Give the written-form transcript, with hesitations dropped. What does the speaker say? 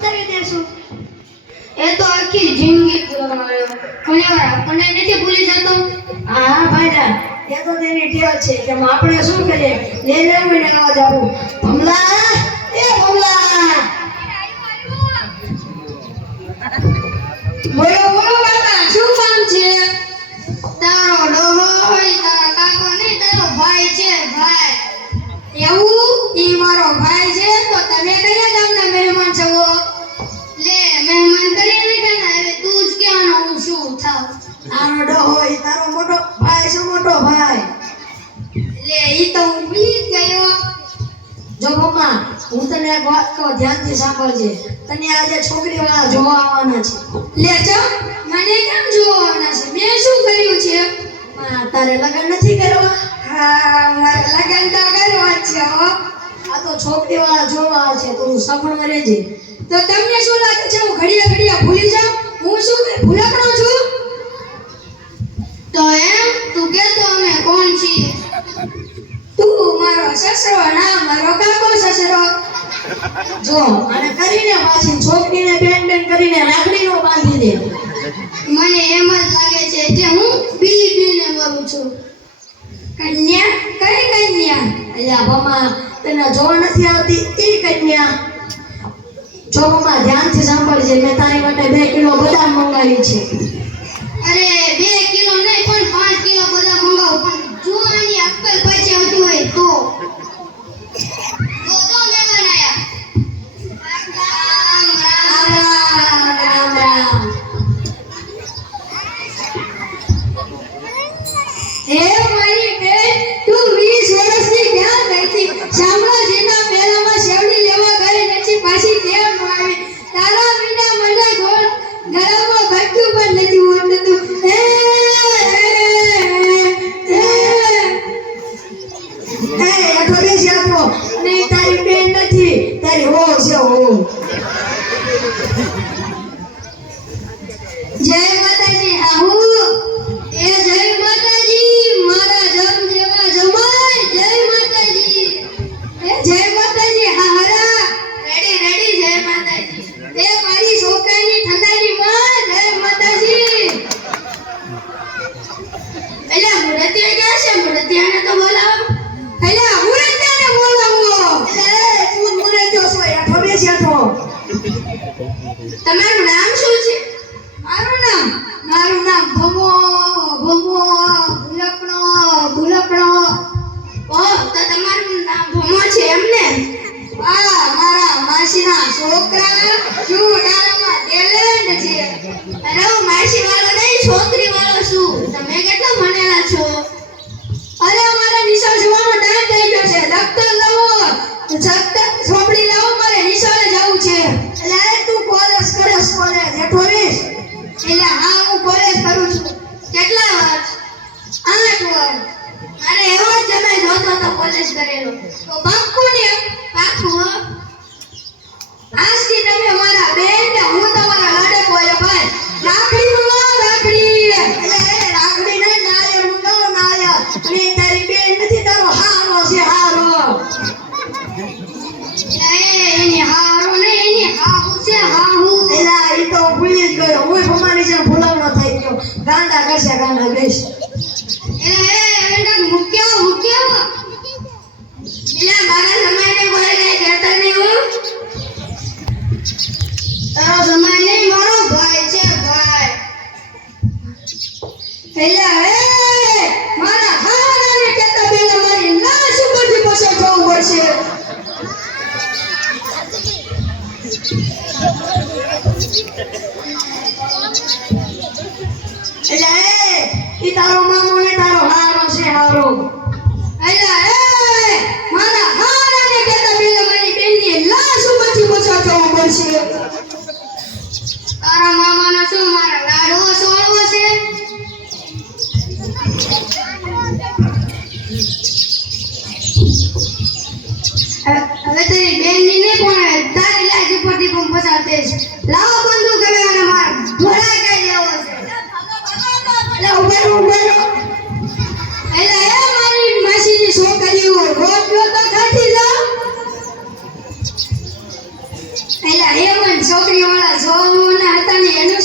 કરી દેશું એ તો આખી જિંદગી ઘણી વાર આપણને નથી ભૂલી જતો. હા ભાઈના એ તો તેની ટેવ છે કે આપણે શું કરીએ લે લેવું ને આવા જાવું ભમલા એ ભમલા બોલો બોલો બાબા શું કામ છે? તારો ડોહો હોય તારા કાકો નહીં તારો ભાઈ છે ભાઈ. એવું ઈ મારો ભાઈ છે તો તમે કયા ગામના મહેમાન છો? લે મહેમાન કરીને કે ના હવે તું જ કહેવાનો હું શું થાવ. તારો ડોહો હોય તારો મોટો ભાઈ છે મોટો ભાઈ. લે ઈ તો હું ભૂલી જ ગયો. જો મમ્મા હું તને એક વાત કહું ધ્યાનથી સાંભળજે તને આજે છોકરી વાળા જોવા આવવાના છે. લે જો મને કેમ જોવાના છે? મેં શું કર્યું છે? તારે લગ્ન નથી કરવા? હા મારે લગન તો કરવા છે હો. આ તો છોકરી વાળા જોવા આવે છે તું સાંભળવા રહેજે. તો તમને શું લાગે છે હું ઘડિયા ઘડિયા ભૂલી જાઉં? હું શું કઈ ભૂલકણો છું? તો એમ તું કહેતો અમે કોણ છીએ? તું મારો સસરો ના મારો કાકો સસરો. જો અને કરીને પાછી છોકરીને બેન બેન કરીને રાખડીનો બાંધી દે. મને એમ જ લાગે છે કે હું બીને મરું છું. કન્યા કઈ કન્યા? અલ્યા મમ્મા તને જોવા નથી આવતી ઈ કન્યા. જો મમ્મા ધ્યાનથી સાંભળજે મેં તારી માટે 2 કિલો બદામ મંગાવી છે. અરે 2 કિલો નહીં પણ 5 કિલો બધા મંગાવો પણ જો આની અક્કલ પાછી આવતી હોય તો. તો મહેમાન આયા. રામ રામ. હે મારી બેન તું 20 વર્ષની ક્યાં ગઈ હતી? શામળાજીના મેળામાં શેવડી લેવા ગઈ નથી પાછી કેમ આવી? તારા વિના મને ગળામાં ભટકું પણ નથી ઉઠતું. એઠો બેસી આપો નહીં તારી બેન નથી તારી હો છે હો. જય માતાજી આહુ એ જય માતાજી મારા જમ જેવા જમાય. જય માતાજી એ જય માતાજી હારા રેડી રેડી. જય માતાજી એ મારી છોકરાની ઠંડાની માં. જય માતાજી. એલા મુરતિયા ક્યાં છે? મુરતિયાને તો બોલાવો. એલા મુરતિયાને બોલાવો. એ તું મુરે જો છો એઠો બેસી આઠો. તમારું નામ શું છે? મારું નામ ભમો ભમો ભૂલકણો ભૂલકણો. ઓહ તો તમારું નામ ભમો છે એમને? વાહ મારા માસીના છોકરા શું ડારામાં ટેલેન્ટ છે. અરે હું માસી વાળો નહીં છોકરી વાળો છું. તમે કેટલા ભણેલા છો? અરે અમારે નિશાળ જવાનો ટાઈમ થઈ ગયો છે. દફતર લાવો છોકરી લાવો મારે નિશાળે જવું છે. એટલે તું કોલેજ કરે કોલેજ એઠો બેસ. એટલે હા હું કોલેજ કરું છું. કેટલા વર્ષ? 8 વર્ષ. અરે એવો જ તમે જોતો તો કોલેજ કરેલો તો પાક્કું ને? પાક્કું હો. આજથી તમે મારા બેન ને હું તમારા લડે બોલે ભાઈ. રાખડી મંગાવો રાખડી. એટલે રાખડી નહીં નાળિયેર મંગાવો નાળિયેર. અને તારી બેન નથી તારો હારો છે હારો. એની હારો ને એની હાહુ છે હાહુ. એલા ઈ તો ભૂલી જ ગયો હું ભમાની છે ભૂલાવનો થઈ ગયો. ગાંડા કરશે ગાંડા બેસ. એટલે મૂક્યો એટલે મારા સમયને કોઈ કઈ કહેતા નહીં હું. તારો સમય નહીં મારો ભાઈ છે ભાઈ. એટલે મારા હારાને કહેતા પહેલા મારી લાશ ઉપરથી પસાર થવું પડશે. એટલે ઈ તારો મામો ને તારો હારો છે હારો. એટલે મારા હારાને કહેતા પહેલા મારી બેનની લાશ ઉપરથી પસાર થવું પડશે. તારા મામાનો શું મારા લાડવો સોળવો છે? હવે તારી બેનની નહીં પણ તારી લાશ ઉપરથી પણ પસાર થઈશ. લાવો બંદૂક હવે અને માર ભરાઈ કઈ દેવો છે. એટલે ઉભેરો એટલે એ મારી માસીની છોકરીઓ રોટલો તો ખાતી જાવ. એટલે એ મન વાળા જોવાના હતા ને એને